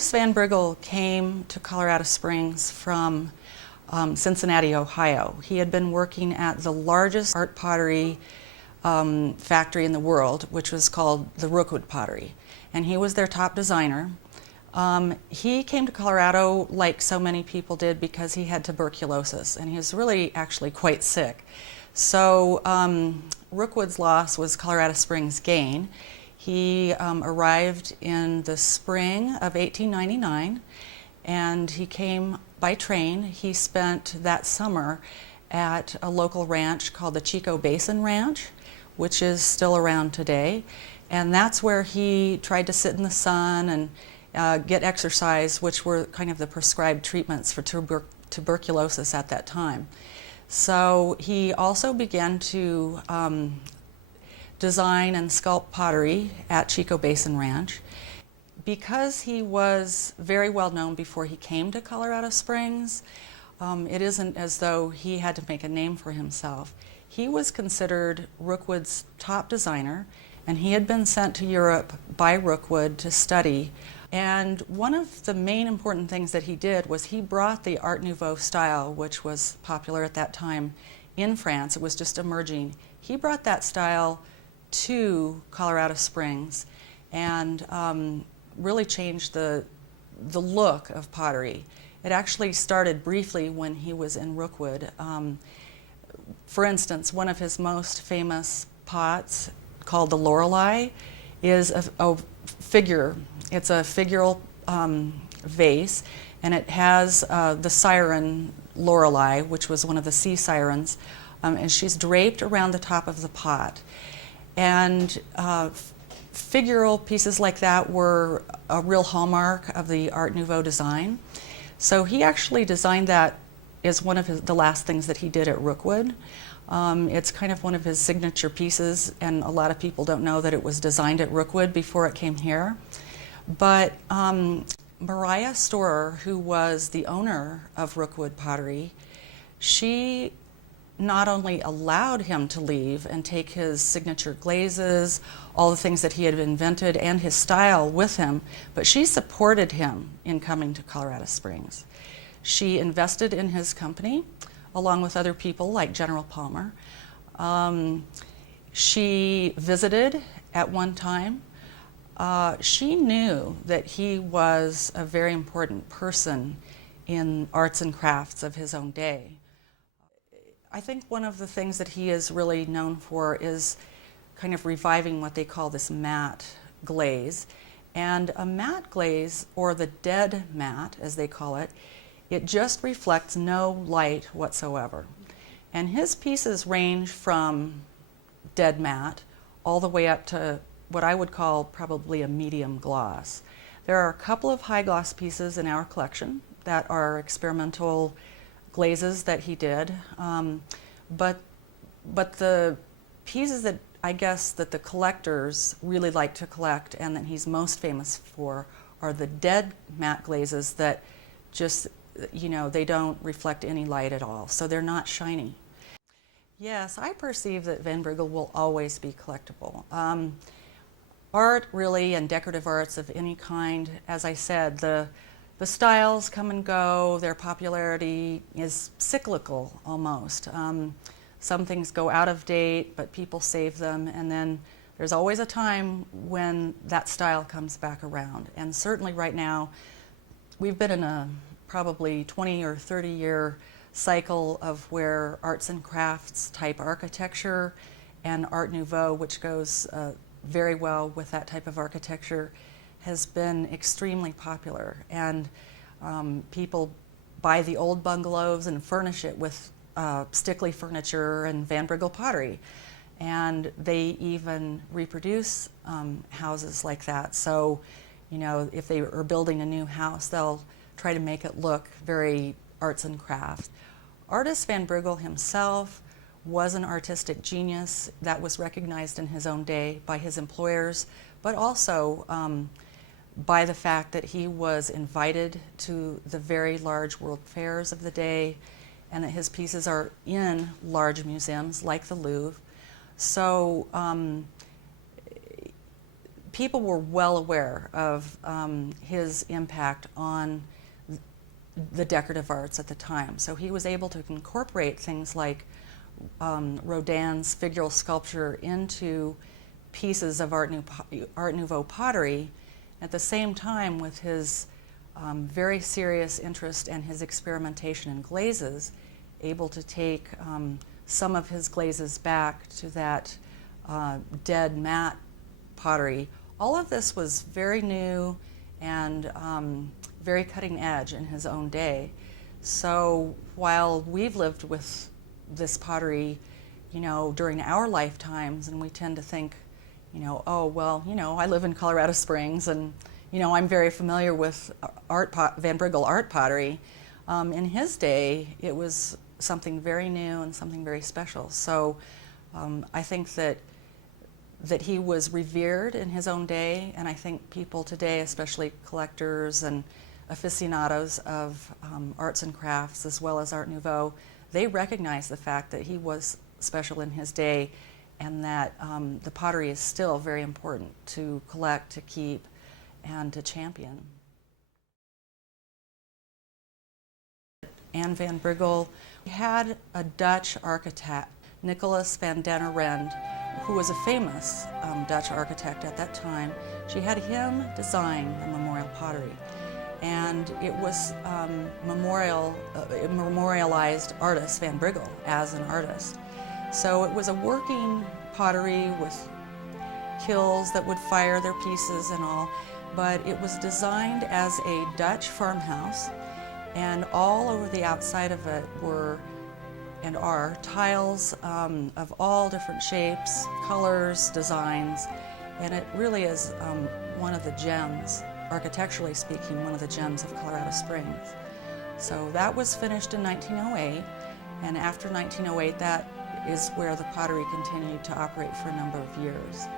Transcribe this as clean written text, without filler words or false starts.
Artus Van Briggle came to Colorado Springs from Cincinnati, Ohio. He had been working at the largest art pottery factory in the world, which was called the Rookwood Pottery, and he was their top designer. He came to Colorado like so many people did because he had tuberculosis, and he was really actually quite sick. So Rookwood's loss was Colorado Springs' gain. He arrived in the spring of 1899, and he came by train. He spent that summer at a local ranch called the Chico Basin Ranch, which is still around today. And that's where he tried to sit in the sun and get exercise, which were kind of the prescribed treatments for tuberculosis at that time. So he also began to design and sculpt pottery at Chico Basin Ranch. Because he was very well known before he came to Colorado Springs, it isn't as though he had to make a name for himself. He was considered Rookwood's top designer, and he had been sent to Europe by Rookwood to study. And one of the main important things that he did was he brought the Art Nouveau style, which was popular at that time in France. It was just emerging. He brought that style to Colorado Springs and really changed the look of pottery. It actually started briefly when he was in Rookwood. For instance, one of his most famous pots, called the Lorelei, is a figure. It's a figural vase, and it has the siren Lorelei, which was one of the sea sirens, and she's draped around the top of the pot. And figural pieces like that were a real hallmark of the Art Nouveau design. So he actually designed that as one of the last things that he did at Rookwood. It's kind of one of his signature pieces, and a lot of people don't know that it was designed at Rookwood before it came here. But Mariah Storer, who was the owner of Rookwood Pottery, she not only allowed him to leave and take his signature glazes, all the things that he had invented, and his style with him, but she supported him in coming to Colorado Springs. She invested in his company, along with other people like General Palmer. She visited at one time. She knew that he was a very important person in arts and crafts of his own day. I think one of the things that he is really known for is kind of reviving what they call this matte glaze. And a matte glaze, or the dead matte as they call it, it just reflects no light whatsoever. And his pieces range from dead matte all the way up to what I would call probably a medium gloss. There are a couple of high gloss pieces in our collection that are experimental glazes that he did, but the pieces that I guess that the collectors really like to collect and that he's most famous for are the dead matte glazes that just, you know, they don't reflect any light at all, so they're not shiny. Yes, I perceive that Van Briggle will always be collectible. Art really, and decorative arts of any kind, as I said, the styles come and go, their popularity is cyclical almost. Some things go out of date, but people save them, and then there's always a time when that style comes back around. And certainly right now, we've been in a probably 20 or 30 year cycle of where arts and crafts type architecture and Art Nouveau, which goes very well with that type of architecture, has been extremely popular, and people buy the old bungalows and furnish it with Stickley furniture and Van Briggle pottery, and they even reproduce houses like that. So, you know, if they are building a new house, they'll try to make it look very arts and crafts. Artus Van Briggle himself was an artistic genius that was recognized in his own day by his employers, but also by the fact that he was invited to the very large world fairs of the day, and that his pieces are in large museums like the Louvre. So people were well aware of his impact on the decorative arts at the time. So he was able to incorporate things like Rodin's figural sculpture into pieces of Art Nouveau pottery, at the same time with his very serious interest and his experimentation in glazes, able to take some of his glazes back to that dead matte pottery. All of this was very new and very cutting edge in his own day. So while we've lived with this pottery, you know, during our lifetimes, and we tend to think, you know, oh, well, you know, I live in Colorado Springs and, you know, I'm very familiar with Van Briggle art pottery. In his day, it was something very new and something very special. So I think that he was revered in his own day, and I think people today, especially collectors and aficionados of arts and crafts as well as Art Nouveau, they recognize the fact that he was special in his day, and that the pottery is still very important to collect, to keep, and to champion. Anne Van Briggle had a Dutch architect, Nicholas van den Arend, who was a famous Dutch architect at that time. She had him design the memorial pottery, and it was memorialized Artus Van Briggle as an artist. So it was a working pottery with kilns that would fire their pieces and all, but it was designed as a Dutch farmhouse, and all over the outside of it were and are tiles of all different shapes, colors, designs, and it really is one of the gems, architecturally speaking, one of the gems of Colorado Springs. So that was finished in 1908, and after 1908, that is where the pottery continued to operate for a number of years.